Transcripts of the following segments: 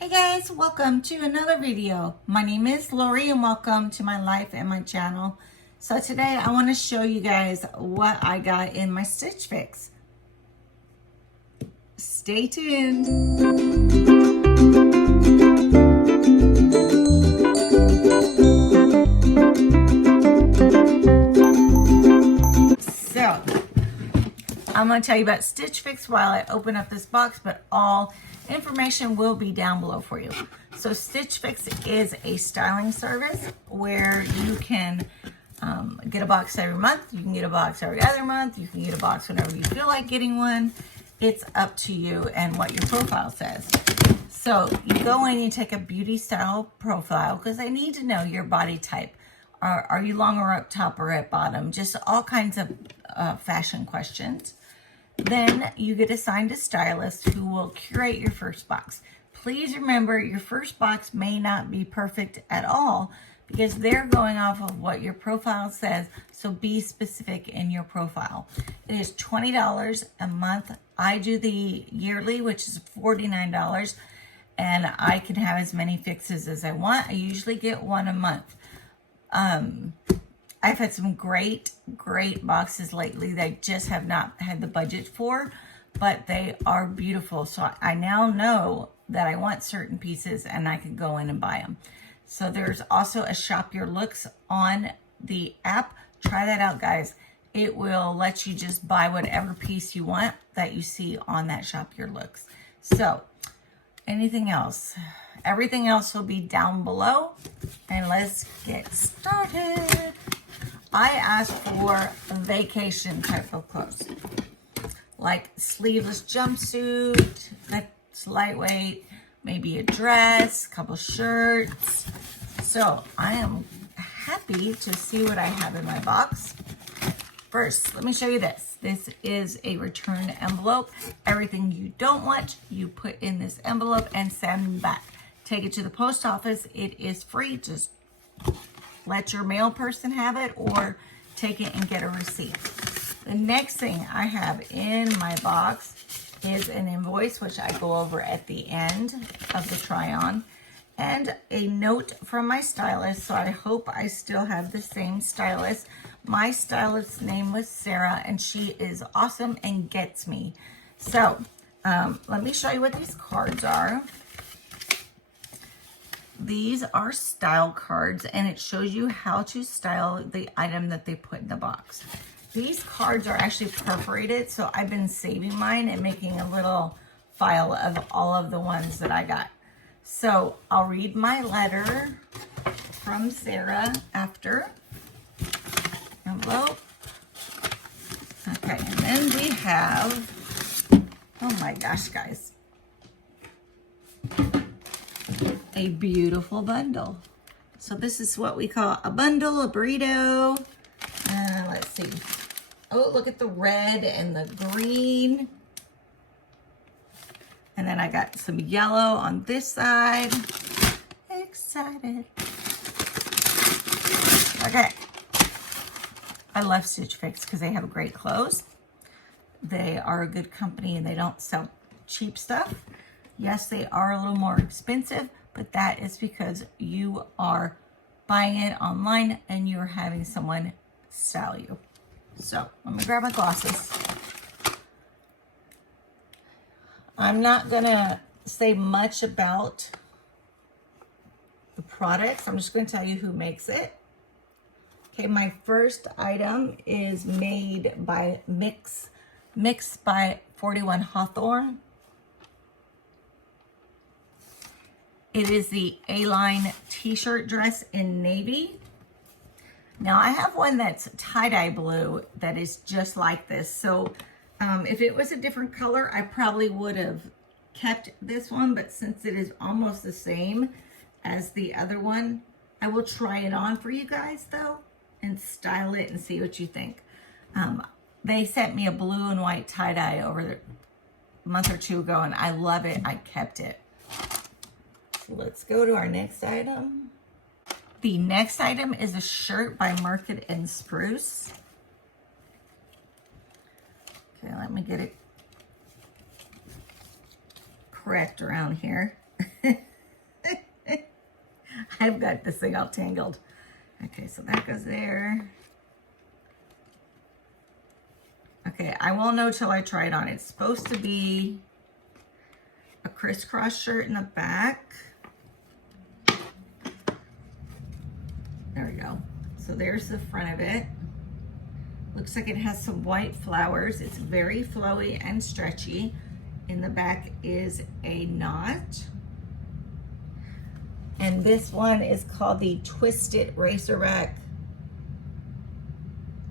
Hey guys, welcome to another video. My name is Lori and welcome to my life and my channel. So today I want to show you guys what I got in my Stitch Fix. Stay tuned. So I'm going to tell you about Stitch Fix while I open up this box, but all information will be down below for you. So Stitch Fix is a styling service where you can get a box every month. You can get a box every other month. You can get a box whenever you feel like getting one. It's up to you and what your profile says. So you go in and you take a beauty style profile because they need to know your body type. Are you long or up top or at bottom? Just all kinds of fashion questions. Then you get assigned a stylist who will curate your first box. Please remember, your first box may not be perfect at all because they're going off of what your profile says, so be specific in your profile. It is $20 a month. I do the yearly, which is $49, and I can have as many fixes as I want. I usually get one a month. I've had some great boxes lately that I just have not had the budget for, but they are beautiful. So I now know that I want certain pieces and I can go in and buy them. So there's also a Shop Your Looks on the app. Try that out, guys. It will let you just buy whatever piece you want that you see on that Shop Your Looks. So anything else? Everything else will be down below. And let's get started. I asked for vacation type of clothes, like sleeveless jumpsuit that's lightweight, maybe a dress, a couple shirts. So I am happy to see what I have in my box. First, let me show you this. This is a return envelope. Everything you don't want, you put in this envelope and send back. Take it to the post office. It is free. Just let your mail person have it or take it and get a receipt. The next thing I have in my box is an invoice, which I go over at the end of the try on, and a note from my stylist. So I hope I still have the same stylist. My stylist's name was Sarah, and she is awesome and gets me. So let me show you what these cards are. These are style cards, and it shows you how to style the item that they put in the box. These cards are actually perforated, so I've been saving mine and making a little file of all of the ones that I got. So I'll read my letter from Sarah after. Envelope. Okay, and then we have, oh my gosh, guys, a beautiful bundle. So this is what we call a bundle, a burrito. Let's see. Oh, look at the red and the green. And then I got some yellow on this side. Excited. Okay. I love Stitch Fix because they have great clothes. They are a good company and they don't sell cheap stuff. Yes, they are a little more expensive, but that is because you are buying it online and you're having someone style you. So let me grab my glasses. I'm not gonna say much about the products. I'm just gonna tell you who makes it. Okay, my first item is made by Mix by 41 Hawthorne. It is the A-line t-shirt dress in navy. Now I have one that's tie-dye blue that is just like this. So if it was a different color, I probably would have kept this one, but since it is almost the same as the other one, I will try it on for you guys though and style it and see what you think. They sent me a blue and white tie-dye over a month or two ago and I love it. I kept it. Let's go to our next item. The next item is a shirt by Market and Spruce. Okay, let me get it correct around here. I've got this thing all tangled. Okay, so that goes there. Okay, I won't know till I try it on. It's supposed to be a crisscross shirt in the back. There we go. So there's the front of it. Looks like it has some white flowers. It's very flowy and stretchy. In the back is a knot. And this one is called the Twisted Racerback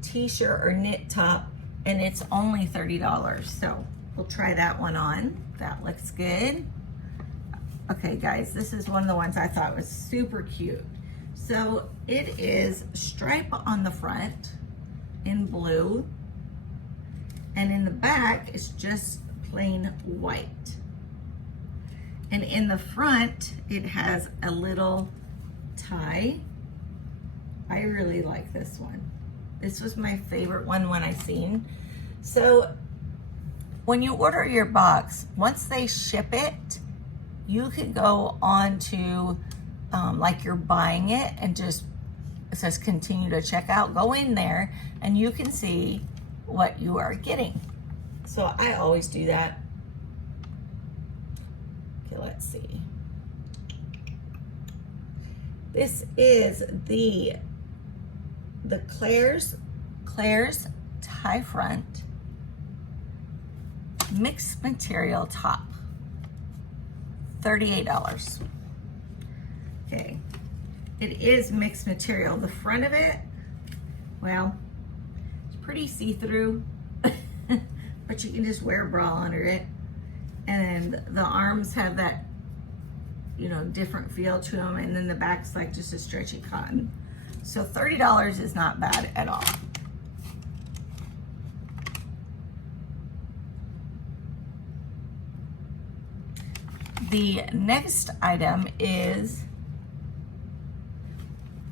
t-shirt or knit top, and it's only $30. So we'll try that one on. That looks good. Okay guys, this is one of the ones I thought was super cute. So it is stripe on the front in blue, and in the back it's just plain white. And in the front, it has a little tie. I really like this one. This was my favorite one when I seen. So when you order your box, once they ship it, you can go on to like you're buying it and just, it says continue to check out. Go in there and you can see what you are getting. So I always do that. Okay, let's see. This is the Claire's tie front mixed material top. $38. Okay, it is mixed material. The front of it, well, it's pretty see-through, but you can just wear a bra under it. And the arms have that, you know, different feel to them. And then the back's like just a stretchy cotton. So $30 is not bad at all. The next item is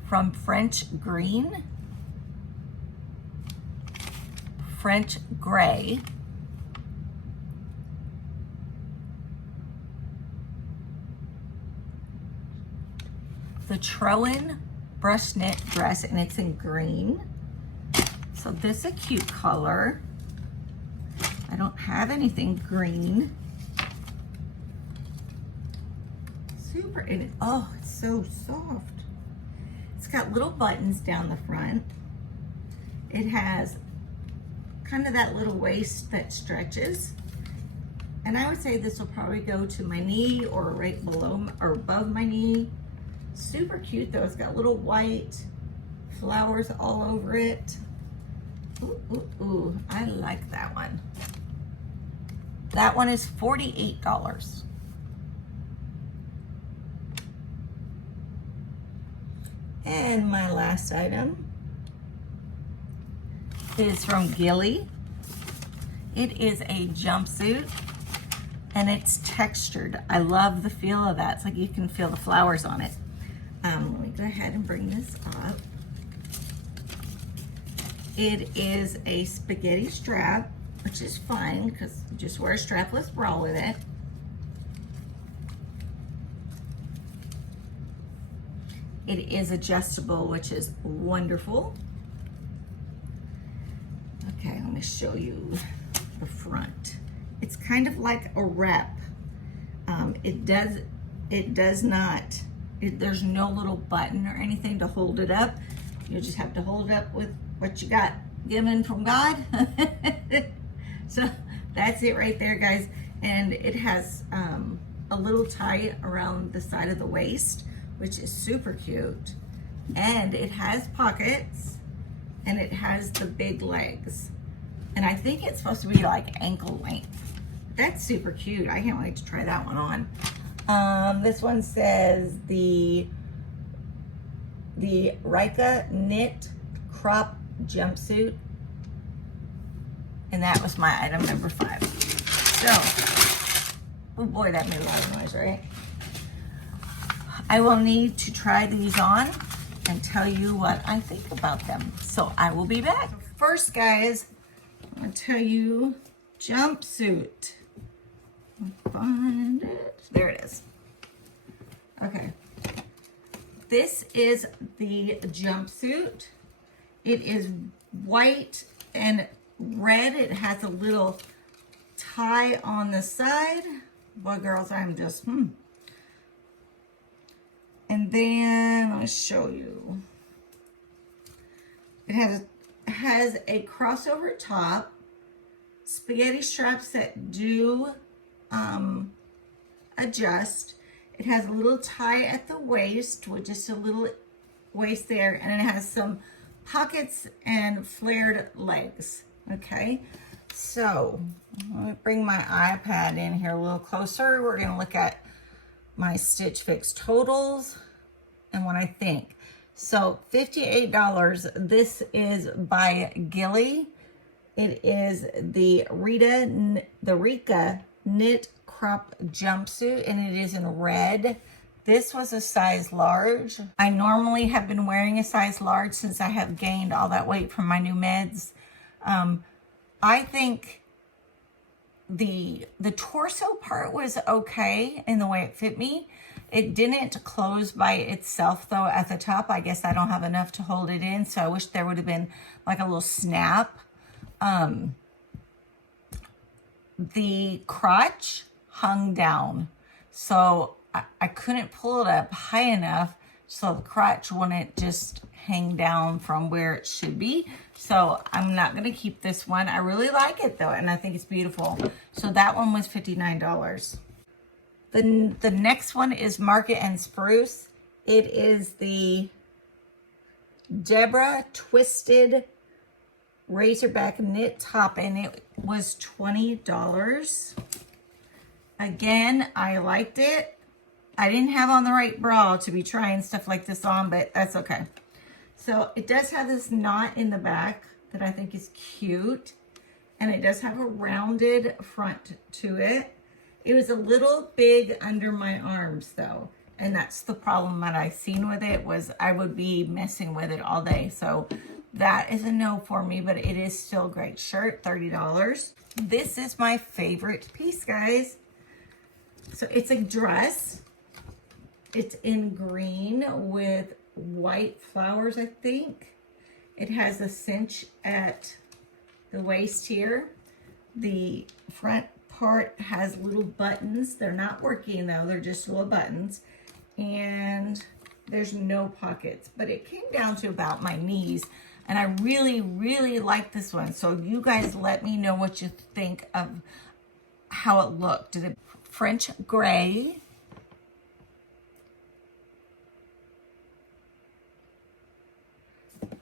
from French Green, French Gray, the Trowan brush knit dress, and it's in green. So this is a cute color. I don't have anything green. Super, and oh, it's so soft. It's got little buttons down the front. It has kind of that little waist that stretches. And I would say this will probably go to my knee or right below or above my knee. Super cute though. It's got little white flowers all over it. Ooh, ooh, ooh. I like that one. That one is $48. And my last item is from Gilly. It is a jumpsuit and it's textured. I love the feel of that. It's like you can feel the flowers on it. Let me go ahead and bring this up. It is a spaghetti strap, which is fine because you just wear a strapless bra with it. It is adjustable, which is wonderful. Okay, let me show you the front. It's kind of like a wrap. There's no little button or anything to hold it up. You just have to hold it up with what you got given from God. So that's it right there, guys. And it has a little tie around the side of the waist, which is super cute. And it has pockets and it has the big legs. And I think it's supposed to be like ankle length. That's super cute. I can't wait to try that one on. This one says the Rika knit crop jumpsuit. And that was my item number 5. So, oh boy, that made a lot of noise, right? I will need to try these on and tell you what I think about them. So I will be back. First, guys, I'm gonna tell you jumpsuit. Find it. There it is. Okay. this is the jumpsuit. It is white and red. It has a little tie on the side. Boy, girls, I'm just, And then I'll show you. It has a crossover top, spaghetti straps that do adjust. It has a little tie at the waist with just a little waist there, and it has some pockets and flared legs. Okay, so let me bring my iPad in here a little closer. We're going to look at my Stitch Fix totals and what I think. So $58. This is by Gilly. It is the Rika knit crop jumpsuit, and it is in red. This was a size large. I normally have been wearing a size large since I have gained all that weight from my new meds. I think the torso part was okay in the way it fit me. It didn't close by itself though at the top. I guess I don't have enough to hold it in, so I wish there would have been like a little snap. The crotch hung down, so I couldn't pull it up high enough so the crotch wouldn't just hang down from where it should be. So I'm not going to keep this one. I really like it though, and I think it's beautiful. So that one was $59. The next one is Market and Spruce. It is the Deborah Twisted Razorback knit top, and it was $20. Again, I liked it. I didn't have on the right bra to be trying stuff like this on, but that's okay. So it does have this knot in the back that I think is cute, and it does have a rounded front to it. It was a little big under my arms though, and that's the problem that I seen with it, was I would be messing with it all day. So that is a no for me, but it is still a great shirt, $30. This is my favorite piece, guys. So it's a dress. It's in green with white flowers, I think. It has a cinch at the waist here. The front part has little buttons. They're not working though, they're just little buttons. And there's no pockets, but it came down to about my knees. And I really, really like this one. So you guys let me know what you think of how it looked. Did it French gray?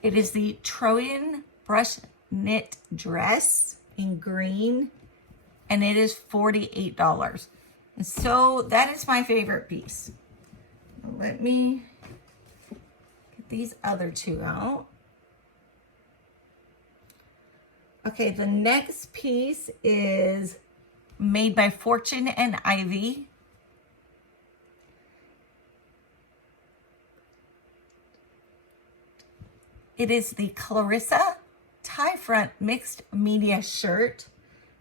It is the Trojan brush knit dress in green, and it is $48. And so that is my favorite piece. Let me get these other two out. Okay, the next piece is made by Fortune and Ivy. It is the Clarissa tie front mixed media shirt,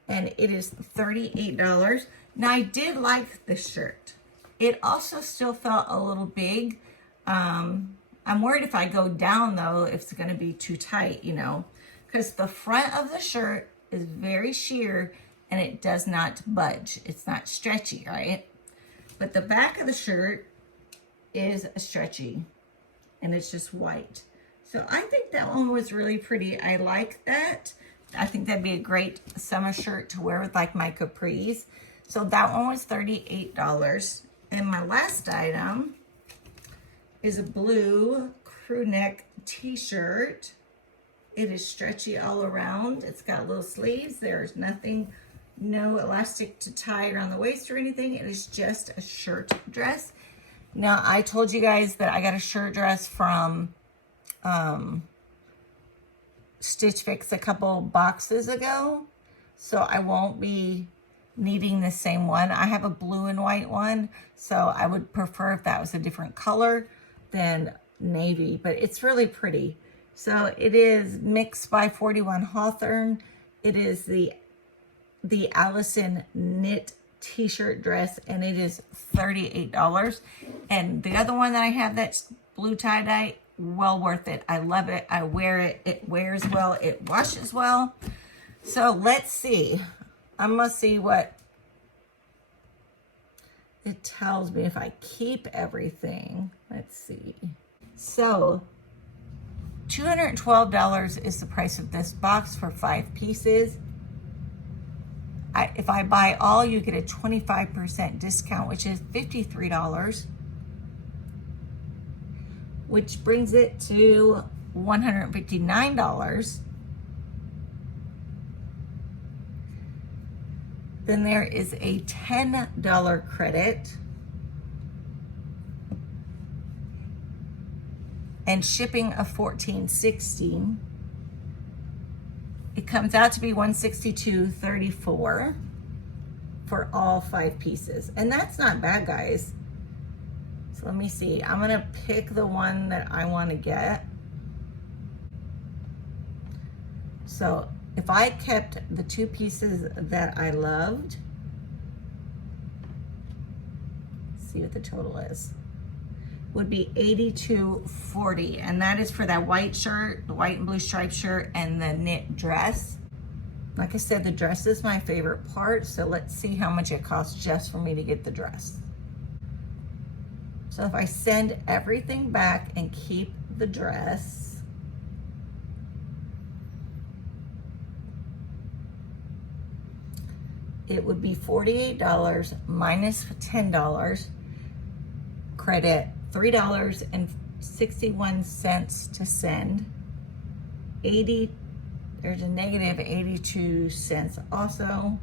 and it is $38. Now I did like the shirt. It also still felt a little big. I'm worried if I go down though, if it's gonna be too tight, you know, because the front of the shirt is very sheer and it does not budge. It's not stretchy, right? But the back of the shirt is stretchy and it's just white. So I think that one was really pretty. I like that. I think that'd be a great summer shirt to wear with like my capris. So that one was $38. And my last item is a blue crew neck t-shirt. It is stretchy all around. It's got little sleeves. There's nothing, no elastic to tie around the waist or anything. It is just a shirt dress. Now I told you guys that I got a shirt dress from Stitch Fix a couple boxes ago, so I won't be needing the same one. I have a blue and white one, so I would prefer if that was a different color than navy, but it's really pretty. So it is mixed by 41 Hawthorne. It is the Allison knit t-shirt dress, and it is $38. And the other one that I have that's blue tie-dye, well worth it. I love it. I wear it. It wears well. It washes well. So let's see. I'm going to see what it tells me if I keep everything. Let's see. So $212 is the price of this box for 5 pieces. If I buy all, you get a 25% discount, which is $53, which brings it to $159. Then there is a $10 credit and shipping of $14.16. It comes out to be $162.34 for all 5 pieces. And that's not bad, guys. So let me see. I'm gonna pick the one that I wanna get. So if I kept the 2 pieces that I loved, see what the total is, would be $82.40, and that is for that white shirt, the white and blue striped shirt, and the knit dress. Like I said, the dress is my favorite part, so let's see how much it costs just for me to get the dress. So if I send everything back and keep the dress, it would be $48 minus $10 credit, $3.61 to send. There's a negative 82 cents also.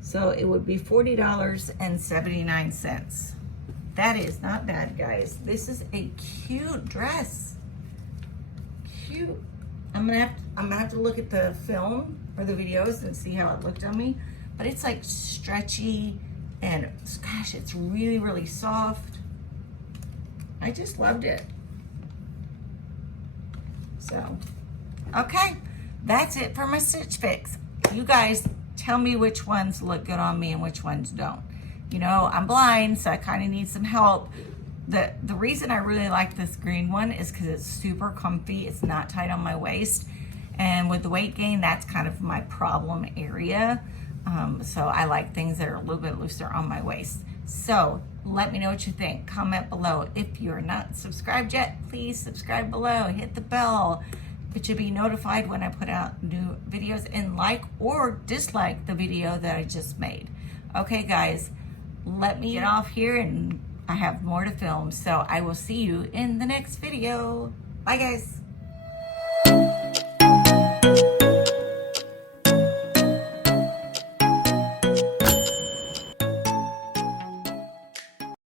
So it would be $40.79. That is not bad, guys. This is a cute dress. Cute. I'm gonna have to look at the film or the videos and see how it looked on me. But it's like stretchy and gosh, it's really, really soft. I just loved it. So, okay, that's it for my Stitch Fix. You guys tell me which ones look good on me and which ones don't. You know, I'm blind, so I kind of need some help. The reason I really like this green one is because it's super comfy. It's not tight on my waist. And with the weight gain, that's kind of my problem area. So I like things that are a little bit looser on my waist. So let me know what you think. Comment below. If you're not subscribed yet, please subscribe below. Hit the bell. It should be notified when I put out new videos, and like or dislike the video that I just made. Okay, guys, let me get off here, and I have more to film. So I will see you in the next video. Bye, guys.